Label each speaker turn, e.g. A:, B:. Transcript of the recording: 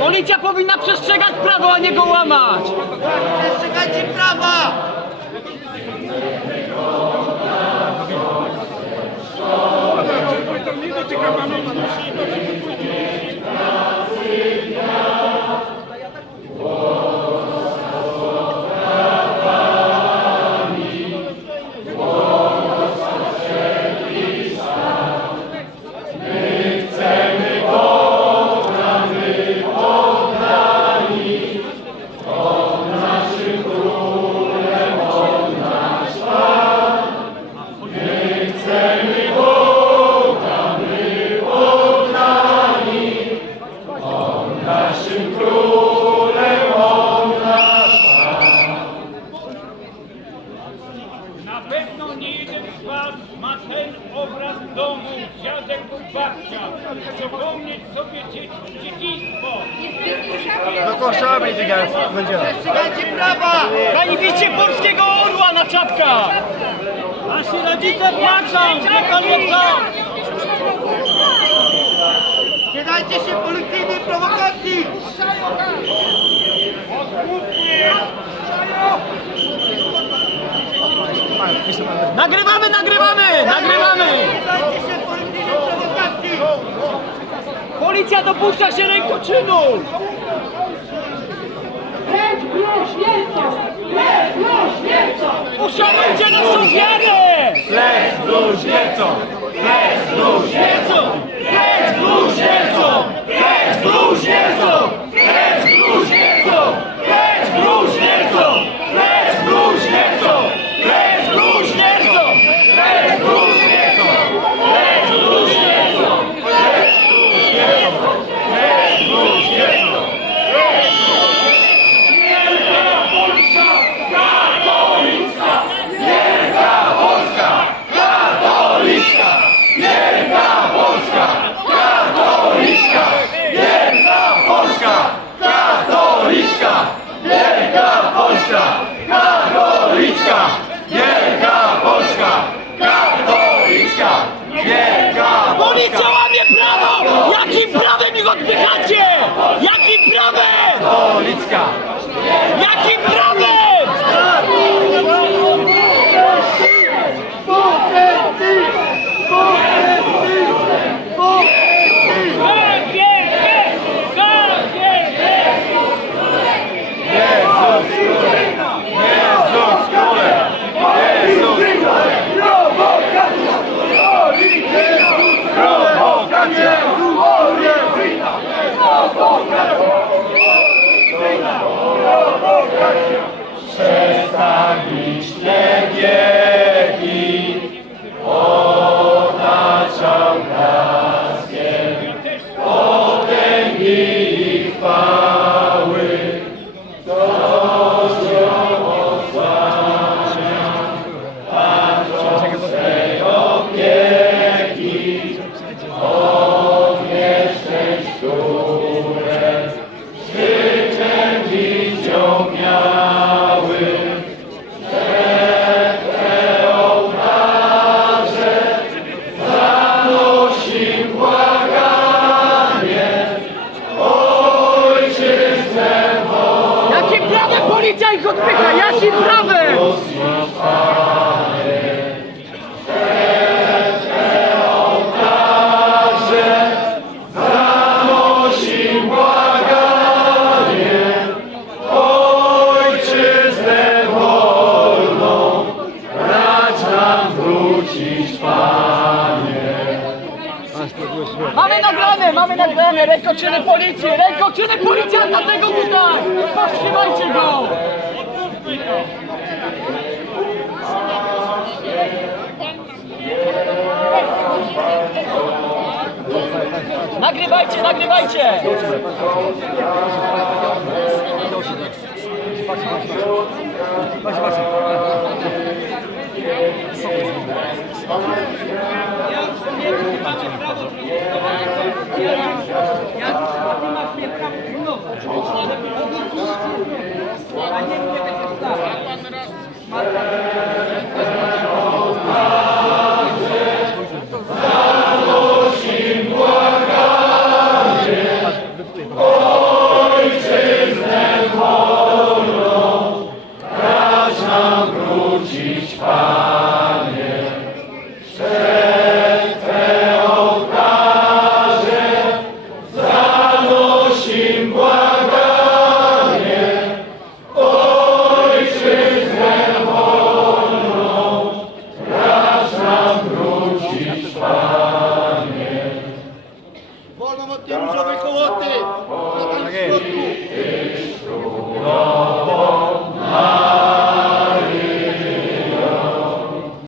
A: Policja powinna przestrzegać prawo, a nie go łamać!
B: Przestrzegajcie prawa!
C: Domu, dziadek lub babcia. Przypomnieć sobie dzie dzieciństwo.
D: Do kościoła będzie będzie. Przestrzegajcie prawa!
A: Hańbicie polskiego orła na czapkach! Nasi rodzice płaczą, nie!
B: Nie dajcie się policyjnej prowokacji!
A: Nagrywamy, nagrywamy, nagrywamy! Policja dopuszcza się rękoczynu!
E: Leć broń śmiercą! Leć broń śmiercą!
A: Uszanujcie naszą wiarę!
F: Leć broń śmiercą!
A: Jakim prawem?
G: Katolicka!
A: Jakim prawem?
H: Zestawić Ciebie
A: mamy nagrane rękoczyny policji! Rękoczyny policjanta tego tutaj! Powstrzymajcie go! Nagrywajcie, nagrywajcie! Właśnie, właśnie.
H: Jak ty masz mnie prawo pilnować? A tam w środku. do